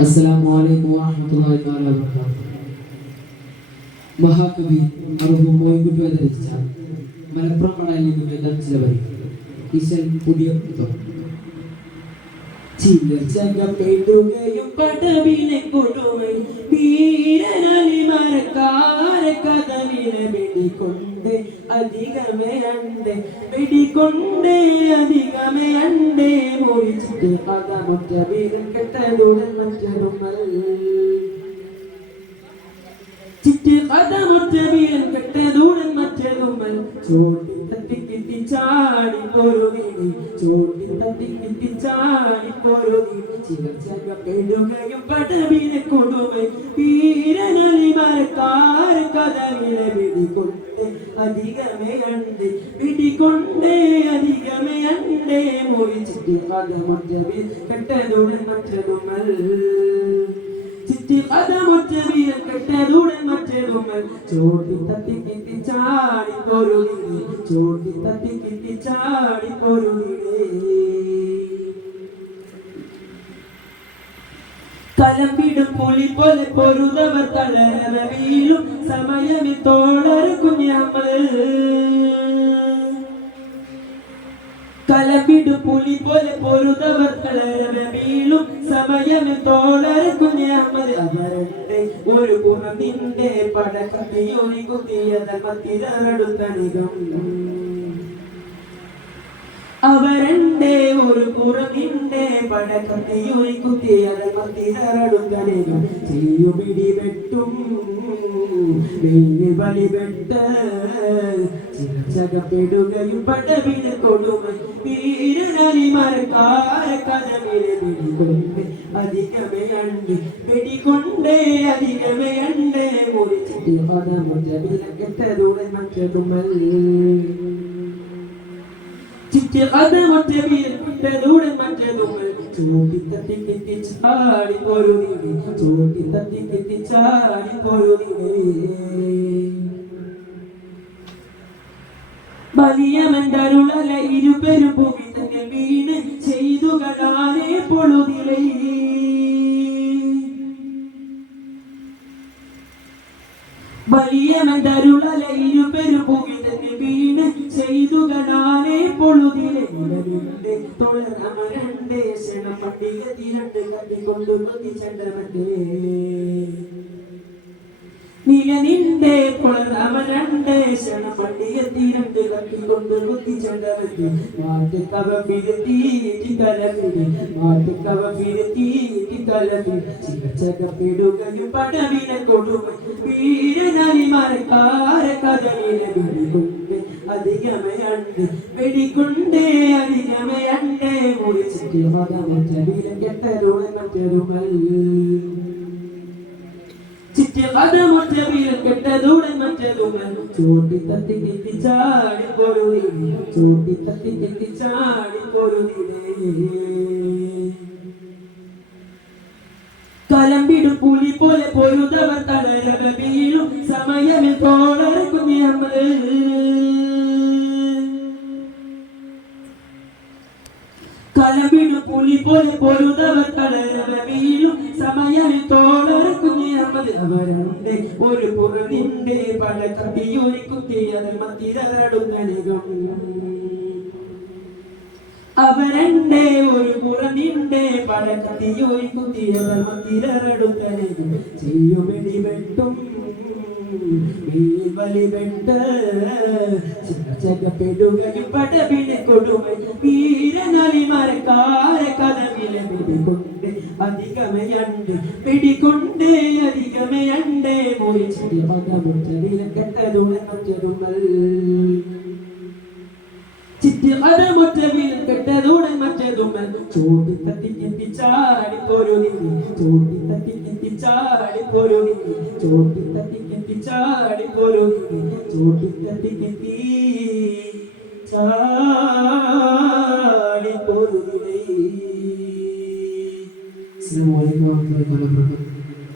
അസ്സലാമു അലൈക്കും വറഹ്മത്തുള്ളാഹി വബറകാതുഹു. മഹാകവി അറുപു മോയിൻകുട്ടി അവതരിച്ച മലപ്പുറം കടലിൽ നിന്നുള്ള ചില വരി ഈശ്വൻ പുതിയ ചിലർച്ചകപ്പെടുകയും പടവിനെ കൊടുമൈ വീരനലി മരക്കാര കഥവിനെ വെടികൊണ്ട് അധികമേയണ്ടേ വെടികൊണ്ട് അധികമേയണ്ടേ മോഹിച്ചിട്ട് പദമൊറ്റ വീരൻ കെട്ടതുടൻ മറ്റൊരുമൽ ചിറ്റ് പദമൊറ്റ വീരൻ കെട്ടതുടൻ മറ്റൊരുമൽ ചോട്ടി തട്ടിക്കിട്ടി ചാടി പൊരുതി ചോട്ടി തട്ടിക്കിട്ടി ചാടി പൊരുതി ചിലർച്ചകപ്പെടുകയും പടവിനെ കൊടുമൈ വീരനലി മരക്കാര കഥവിനെ വെടികൊണ്ട് അധികമേയണ്ടേ പിടികൊണ്ടേ അധികമേയണ്ടേ മോഹിച്ചിട്ട് പദമൊറ്റവിൽ കെട്ടതുടൻ മറ്റതുമൽ ചിറ്റി പദമൊറ്റവിൽ കെട്ടതുടൻ മറ്റതുമൽ ചോട്ടി തട്ടിക്കിട്ടി ചാടി പൊരുതി ചോട്ടി തട്ടിക്കിട്ടി ചാടി പൊരുതി കലമ്പിടും പുലി പോലെ പൊരുതവർ തളരവ വീഴും സമയമിൽ തോളർ കുഞ്ഞമ്മൾ കലമ്പിടും പുലി പോലെ പൊരുതവർ തളരവ വീഴും സമയമിൽ തോളർ കുഞ്ഞമ്മൾ അവരുടെ ഒരു ഗുണം നിന്റെ പടക്കത്തിയൊരു കുത്തിയത മത്തിരടുത്തണികം അവരണ്ടേ ഒരു പുറമിന്റെ പടക്കത്തിയൊരു കുത്തിയത് മത്തിരടുത്തണികം ചെയ്യുപിടി വെട്ടും ബലി വെട്ട് ചിലച്ചകപ്പെടുകയും പടവിന് കൊടുമൈ വീരനലി മരക്കാര കഥവിനെ വെടികൊണ്ട് അധികമേയണ്ട് വെടികൊണ്ടേ അധികമേയണ്ടേ മുറിച്ചിട്ട് പദമൊറ്റ വിലക്കെട്ടതുടൻ മറ്റതുമൽ ചിറ്റി പദമൊറ്റ വിലക്കെട്ടതുടൻ മറ്റതുമൽ ചോട്ടി തട്ടിക്കിട്ടി ചാടി പൊരുതി ചോട്ടി തട്ടിക്കിട്ടി ചാടി പൊരുതി വലിയമണ്ടരുളല ഇരുപെരും ഭൂമി തന്നെ വീണ് ചെയ്തുകളാനേ പൊളുതിലേ വലിയമണ്ടരുളല ഇരുപെരും ഭൂമി തന്നെ വീണ് ചെയ്തുകളാനേ പൊളുതിലേ ഉടലിന്റെ തൊഴരമരണ്ടേ ക്ഷണം പട്ടിക തിരണ്ട് കട്ടിക്കൊണ്ടു ചണ്ടമറ്റേ നിലനിന്റെ പുളരമരണ്ടേ ക്ഷണം പട്ടിക തിരണ്ട് കട്ടിക്കൊണ്ട് ചണ്ടമറ്റേ മാറ്റുകവ പിരുത്തി കലവിട് മാറ്റുകവ പിരുത്തി കലവിട് ചിലച്ചകപ്പെടുകയും പടവിനെ കൊടുമൈ വീരനലി മരക്കാര കഥവിനെ വെടികൊണ്ട് അധികമേയണ്ട് വെടികൊണ്ട് അധികമേയണ്ടേ മുറിച്ചിട്ട് പദമൊറ്റ വിലക്കെട്ടതുടൻ മറ്റൊരുമൽ ചിറ്റി പദമൊറ്റ വിലക്കെട്ടതുടൻ മറ്റതുമൽ ചോട്ടി തട്ടിക്കിട്ടി ചാടി പൊരുതി ചോട്ടി തട്ടിക്കിട്ടി ചാടി പൊരുതി കലമ്പിടും പുലി പോലെ പൊരുതവർ തളരവ വീഴും സമയമിൽ തോളർ കുഞ്ഞമ്മൾ കലമ്പിടും പുലി പോലെ പൊരുതവർ തളരവ വീഴും സമയമിൽ തോളർ കുഞ്ഞമ്മൾ അവരണ്ട് ഒരു പുറനിന്റെ പടക്കത്തിയൊരു കുത്തിയത് മത്തിരടുത്തണികം അവരണ്ടേ ഒരു പുറനിന്റെ പടക്കത്തിയൊരു കുത്തിയത് മത്തിരടുത്തണികം ചെയ്യുമെടി വെട്ടും ബലി വെട്ട് ചിലച്ചകപ്പെടുകയും പടവിനെ കൊടുമൈ വീരനലി മരക്കാര കഥവിലെ വെടികൊണ്ട് അധികമേയണ്ട് വെടികൊണ്ട് അധികമേയണ്ടേ മോഹിച്ചിട്ട് പദമൊറ്റ വിലക്കെട്ടതുടൻ മറ്റൊരുമൽ ചിറ്റി പദമൊറ്റ വിലക്കെട്ടതുടൻ മറ്റതുമൽ ചോട്ടി തട്ടിക്കിട്ടി ചാടി പൊരുതി ചോട്ടി തട്ടിക്കിട്ടി ചാടി പൊരുതി ചോട്ടി തട്ടിക്കിട്ടി ചാടി പൊരുതി ചോട്ടി തട്ടിക്കിട്ടി ചാടി